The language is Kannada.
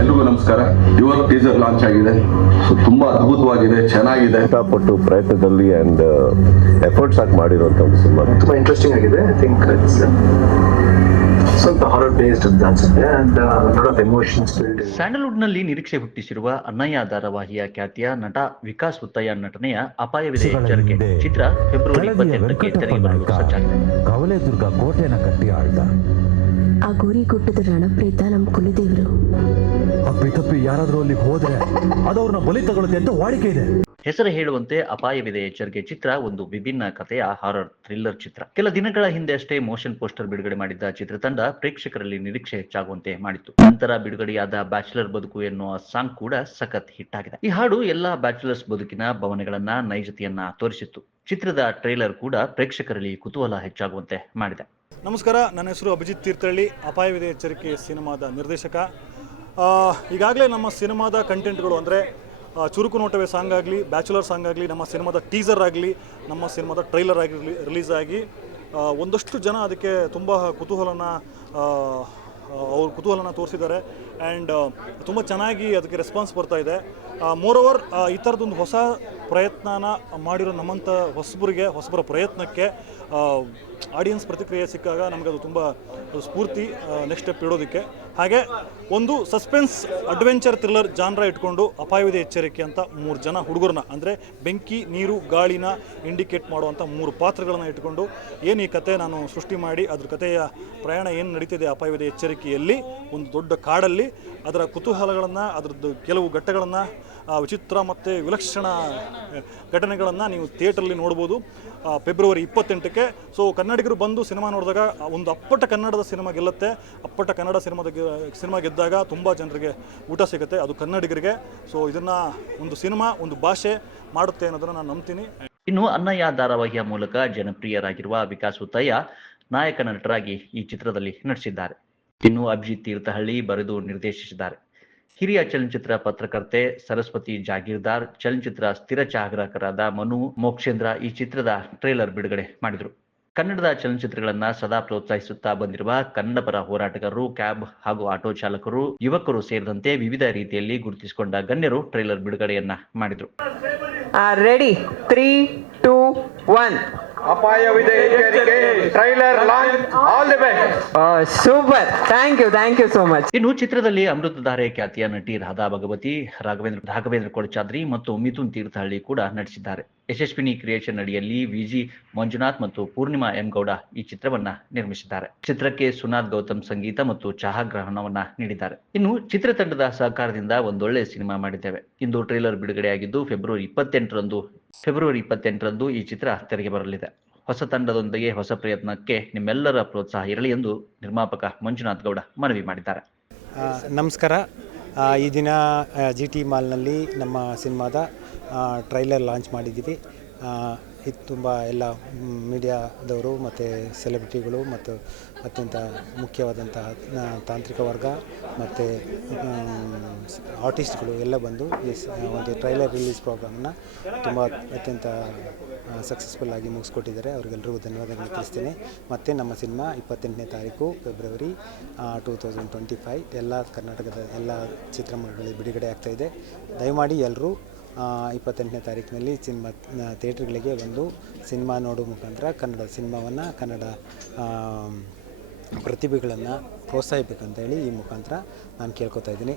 ಎಲ್ರಿಗೂ ನಮಸ್ಕಾರ. ಇವತ್ತು ಟೀಸರ್ ಲಾಂಚ್ ಆಗಿದೆ. ಸೊ ತುಂಬಾ ಅದ್ಭುತವಾಗಿದೆ, ಚೆನ್ನಾಗಿದೆ. ಇಷ್ಟಪಟ್ಟು ಪ್ರಯತ್ನದಲ್ಲಿ ಅಂಡ್ ಎಫರ್ಟ್ಸ್ ಆಗಿ ಮಾಡಿರುವಂತ ಒಂದು ಸಿನಿಮಾ ತುಂಬಾ ಇಂಟ್ರೆಸ್ಟಿಂಗ್ ಆಗಿದೆ. ಐ ಥಿಂಕ್ ಇಟ್ಸ್ ಸ್ವಲ್ಪ ಹಾರರ್ ಬೇಸ್ಡ್ ಅಂತ ಅನ್ಸುತ್ತೆ and lot of emotions build. ಸ್ಯಾಂಡಲ್ವುಡ್ನಲ್ಲಿ ನಿರೀಕ್ಷೆ ಹುಟ್ಟಿಸಿರುವ ಅನ್ನಯ್ಯ ಧಾರಾವಾಹಿಯ ಖ್ಯಾತಿಯ ನಟ ವಿಕಾಸ್ ಹುತ್ತಯ್ಯ ನಟನೆಯ ಅಪಾಯವಿದೆ ಎಚ್ಚರಿಕೆ ಚಿತ್ರ ಫೆಬ್ರವರಿ 28ಕ್ಕೆ ತೆರೆಗೆ ಬರಲು ಸಜ್ಜಾಗಿದೆ. ಕವಲೇದುರ್ಗ ಕೋಟೆನ ಕಟ್ಟಿ ಆಳ್ದ. ಆ ಗೋರಿಗುಡ್ಡದ ರಣಪ್ರೇತ ನಮ್ಮ ಕುಲದೇವರು. ಅಪ್ಪಿತಪ್ಪಿ ಯಾರಾದ್ರೂ ಅಲ್ಲಿ ಹೋದ್ರೆ ಅದವ್ರನ್ನ ಬಲಿ ತಗೊಳುತ್ತೆ ಅಂತ ವಾಡಿಕೆ ಇದೆ. ಹೆಸರು ಹೇಳುವಂತೆ ಅಪಾಯವಿದೆ ಎಚ್ಚರಿಕೆ ಚಿತ್ರ ಒಂದು ವಿಭಿನ್ನ ಕಥೆಯ ಹಾರರ್ ಥ್ರಿಲ್ಲರ್ ಚಿತ್ರ. ಕೆಲ ದಿನಗಳ ಹಿಂದೆ ಅಷ್ಟೇ ಮೋಷನ್ ಪೋಸ್ಟರ್ ಬಿಡುಗಡೆ ಮಾಡಿದ್ದ ಚಿತ್ರತಂಡ ಪ್ರೇಕ್ಷಕರಲ್ಲಿ ನಿರೀಕ್ಷೆ ಹೆಚ್ಚಾಗುವಂತೆ ಮಾಡಿತ್ತು. ನಂತರ ಬಿಡುಗಡೆಯಾದ ಬ್ಯಾಚುಲರ್ ಬದುಕು ಎನ್ನುವ ಸಾಂಗ್ ಕೂಡ ಸಖತ್ ಹಿಟ್ ಆಗಿದೆ. ಈ ಹಾಡು ಎಲ್ಲಾ ಬ್ಯಾಚುಲರ್ಸ್ ಬದುಕಿನ ಭಾವನೆಗಳನ್ನ, ನೈಜತೆಯನ್ನ ತೋರಿಸಿತ್ತು. ಚಿತ್ರದ ಟ್ರೈಲರ್ ಕೂಡ ಪ್ರೇಕ್ಷಕರಲ್ಲಿ ಕುತೂಹಲ ಹೆಚ್ಚಾಗುವಂತೆ ಮಾಡಿದೆ. ನಮಸ್ಕಾರ, ನನ್ನ ಹೆಸರು ಅಭಿಜಿತ್ ತೀರ್ಥಹಳ್ಳಿ, ಅಪಾಯವಿದೆ ಎಚ್ಚರಿಕೆ ಸಿನಿಮಾದ ನಿರ್ದೇಶಕ. ಈಗಾಗಲೇ ನಮ್ಮ ಸಿನಿಮಾದ ಕಂಟೆಂಟ್ಗಳು ಅಂದರೆ ಚುರುಕು ನೋಟವೇ ಸಾಂಗ್ ಆಗಲಿ, ಬ್ಯಾಚುಲರ್ ಸಾಂಗ್ ಆಗಲಿ, ನಮ್ಮ ಸಿನಿಮಾದ ಟೀಸರ್ ಆಗಲಿ, ನಮ್ಮ ಸಿನಿಮಾದ ಟ್ರೈಲರ್ ಆಗಿ ರಿಲೀಸ್ ಆಗಿ ಒಂದಷ್ಟು ಜನ ಅದಕ್ಕೆ ತುಂಬ ಕುತೂಹಲನ ತೋರಿಸಿದ್ದಾರೆ ಆ್ಯಂಡ್ ತುಂಬ ಚೆನ್ನಾಗಿ ಅದಕ್ಕೆ ರೆಸ್ಪಾನ್ಸ್ ಬರ್ತಾ ಇದೆ. ಮೋರೋವರ್ ಈ ಥರದೊಂದು ಹೊಸ ಪ್ರಯತ್ನನ ಮಾಡಿರೋ ನಮ್ಮಂಥ ಹೊಸಬರ ಪ್ರಯತ್ನಕ್ಕೆ ಆಡಿಯನ್ಸ್ ಪ್ರತಿಕ್ರಿಯೆ ಸಿಕ್ಕಾಗ ನಮಗೆ ಅದು ತುಂಬ ಸ್ಫೂರ್ತಿ ನೆಕ್ಸ್ಟ್ ಸ್ಟೆಪ್ ಇಡೋದಕ್ಕೆ. ಹಾಗೆ ಒಂದು ಸಸ್ಪೆನ್ಸ್ ಅಡ್ವೆಂಚರ್ ಥ್ರಿಲ್ಲರ್ ಜಾನ್ರ ಇಟ್ಕೊಂಡು ಅಪಾಯವಿದೆ ಎಚ್ಚರಿಕೆ ಅಂತ 3 ಜನ ಹುಡುಗರನ್ನ, ಅಂದರೆ ಬೆಂಕಿ, ನೀರು, ಗಾಳಿನ ಇಂಡಿಕೇಟ್ ಮಾಡುವಂಥ 3 ಪಾತ್ರಗಳನ್ನು ಇಟ್ಕೊಂಡು ಏನು ಈ ಕತೆ ನಾನು ಸೃಷ್ಟಿ ಮಾಡಿ ಅದ್ರ ಕಥೆಯ ಪ್ರಯಾಣ ಏನು ನಡೀತಿದೆ ಅಪಾಯವಿದೆ ಎಚ್ಚರಿಕೆಯಲ್ಲಿ ಒಂದು ದೊಡ್ಡ ಕಾಡಲ್ಲಿ ಅದರ ಕುತೂಹಲಗಳನ್ನು, ಅದರದ್ದು ಕೆಲವು ಘಟ್ಟಗಳನ್ನು, ವಿಚಿತ್ರ ಮತ್ತು ವಿಲಕ್ಷಣ ಘಟನೆಗಳನ್ನು ನೀವು ಥಿಯೇಟ್ರಲ್ಲಿ ನೋಡ್ಬೋದು ಫೆಬ್ರವರಿ 28ಕ್ಕೆ. ಸೊ ಕನ್ನಡಿಗರು ಬಂದು ಸಿನಿಮಾ ನೋಡಿದಾಗ ಒಂದು ಅಪ್ಪಟ ಕನ್ನಡದ ಸಿನಿಮಾ ಗೆಲ್ಲುತ್ತೆ. ಅಪ್ಪಟ ಕನ್ನಡ ಸಿನಿಮಾ ಗೆದ್ದಾಗ ತುಂಬ ಜನರಿಗೆ ಊಟ ಸಿಗುತ್ತೆ, ಅದು ಕನ್ನಡಿಗರಿಗೆ. ಸೊ ಇದನ್ನು ಒಂದು ಸಿನಿಮಾ, ಒಂದು ಭಾಷೆ ಮಾಡುತ್ತೆ ಅನ್ನೋದನ್ನು ನಾನು ನಂಬ್ತೀನಿ. ಇನ್ನು ಅನ್ನಯ್ಯ ಧಾರಾವಾಹಿಯ ಮೂಲಕ ಜನಪ್ರಿಯರಾಗಿರುವ ವಿಕಾಸ್ ಹುತ್ತಯ್ಯ ನಾಯಕ ನಟರಾಗಿ ಈ ಚಿತ್ರದಲ್ಲಿ ನಟಿಸಿದ್ದಾರೆ. ಇನ್ನು ಅಭಿಜಿತ್ ತೀರ್ಥಹಳ್ಳಿ ಬರೆದು ನಿರ್ದೇಶಿಸಿದ್ದಾರೆ. ಹಿರಿಯ ಚಲನಚಿತ್ರ ಪತ್ರಕರ್ತೆ ಸರಸ್ವತಿ ಜಾಗೀರ್ದಾರ್, ಚಲನಚಿತ್ರ ಸ್ಥಿರ ಚಾಹಗ್ರಾಹಕರಾದ ಮನು ಮೋಕ್ಷೇಂದ್ರ ಈ ಚಿತ್ರದ ಟ್ರೇಲರ್ ಬಿಡುಗಡೆ ಮಾಡಿದರು. ಕನ್ನಡದ ಚಲನಚಿತ್ರಗಳನ್ನ ಸದಾ ಪ್ರೋತ್ಸಾಹಿಸುತ್ತಾ ಬಂದಿರುವ ಕನ್ನಡ ಪರ ಹೋರಾಟಗಾರರು, ಕ್ಯಾಬ್ ಹಾಗೂ ಆಟೋ ಚಾಲಕರು, ಯುವಕರು ಸೇರಿದಂತೆ ವಿವಿಧ ರೀತಿಯಲ್ಲಿ ಗುರುತಿಸಿಕೊಂಡ ಗಣ್ಯರು ಟ್ರೇಲರ್ ಬಿಡುಗಡೆಯನ್ನ ಮಾಡಿದರು. ರೆಡಿ 3, 2, 1. ಅಪಾಯವಿದೆ ಎಚ್ಚರಿಕೆ trailer launch. All the best. Super, thank you so much. ಇನ್ನು ಚಿತ್ರದಲ್ಲಿ ಅಮೃತಧಾರೆ ಖ್ಯಾತಿಯ ನಟಿ ರಾಧಾ ಭಗವತಿ, ರಾಘವೇಂದ್ರ ಕೊಡಚಾದ್ರಿ ಮತ್ತು ಮಿಥುನ್ ತೀರ್ಥಹಳ್ಳಿ ಕೂಡ ನಟಿಸಿದ್ದಾರೆ. ಯಶಸ್ವಿನಿ ಕ್ರಿಯೇಷನ್ ಅಡಿಯಲ್ಲಿ ವಿಜಿ ಮಂಜುನಾಥ್ ಮತ್ತು ಪೂರ್ಣಿಮಾ ಎಂ ಗೌಡ ಈ ಚಿತ್ರವನ್ನ ನಿರ್ಮಿಸಿದ್ದಾರೆ. ಚಿತ್ರಕ್ಕೆ ಸುನಾದ್ ಗೌತಮ್ ಸಂಗೀತ ಮತ್ತು ಛಾಯಾಗ್ರಹಣವನ್ನ ನೀಡಿದ್ದಾರೆ. ಇನ್ನು ಚಿತ್ರತಂಡದ ಸಹಕಾರದಿಂದ ಒಂದೊಳ್ಳೆ ಸಿನಿಮಾ ಮಾಡಿದ್ದೇವೆ. ಇಂದು ಟ್ರೇಲರ್ ಬಿಡುಗಡೆಯಾಗಿದ್ದು ಫೆಬ್ರವರಿ 28ರಂದು ಈ ಚಿತ್ರ ತೆರೆಗೆ ಬರಲಿದೆ. ಹೊಸ ತಂಡದೊಂದಿಗೆ ಹೊಸ ಪ್ರಯತ್ನಕ್ಕೆ ನಿಮ್ಮೆಲ್ಲರ ಪ್ರೋತ್ಸಾಹ ಇರಲಿ ಎಂದು ನಿರ್ಮಾಪಕ ಮಂಜುನಾಥ್ ಗೌಡ ಮನವಿ ಮಾಡಿದ್ದಾರೆ. ನಮಸ್ಕಾರ. ಈ ದಿನ GT ಮಾಲ್ನಲ್ಲಿ ನಮ್ಮ ಸಿನಿಮಾದ ಟ್ರೈಲರ್ ಲಾಂಚ್ ಮಾಡಿದ್ದೀವಿ. ಇದು ತುಂಬ ಎಲ್ಲ ಮೀಡಿಯಾದವರು ಮತ್ತು ಸೆಲೆಬ್ರಿಟಿಗಳು ಮತ್ತು ಅತ್ಯಂತ ಮುಖ್ಯವಾದಂತಹ ತಾಂತ್ರಿಕ ವರ್ಗ ಮತ್ತು ಆರ್ಟಿಸ್ಟ್ಗಳು ಎಲ್ಲ ಬಂದು ಈ ಒಂದು ಟ್ರೈಲರ್ ರಿಲೀಸ್ ಪ್ರೋಗ್ರಾಮನ್ನು ತುಂಬ ಅತ್ಯಂತ ಸಕ್ಸಸ್ಫುಲ್ ಆಗಿ ಮುಗಿಸ್ಕೊಟ್ಟಿದ್ದಾರೆ. ಅವ್ರಿಗೆಲ್ಲರಿಗೂ ಧನ್ಯವಾದಗಳು ತಿಳಿಸ್ತೀನಿ. ಮತ್ತು ನಮ್ಮ ಸಿನಿಮಾ 28ನೇ ತಾರೀಕು ಫೆಬ್ರವರಿ 2025 ಎಲ್ಲ ಕರ್ನಾಟಕದ ಎಲ್ಲ ಚಿತ್ರಮಂದಿರಗಳಲ್ಲಿ ಬಿಡುಗಡೆ ಆಗ್ತಾಯಿದೆ. ದಯಮಾಡಿ ಎಲ್ಲರೂ 28ನೇ ತಾರೀಕಿನಲ್ಲಿ ಥಿಯೇಟ್ರ್ಗಳಿಗೆ ಬಂದು ಸಿನಿಮಾ ನೋಡೋ ಮುಖಾಂತರ ಕನ್ನಡ ಸಿನಿಮಾವನ್ನು, ಕನ್ನಡ ಪ್ರತಿಭೆಗಳನ್ನು ಪ್ರೋತ್ಸಾಹಿಸಬೇಕಂತೇಳಿ ಈ ಮುಖಾಂತರ ನಾನು ಕೇಳ್ಕೊತಾ ಇದ್ದೀನಿ.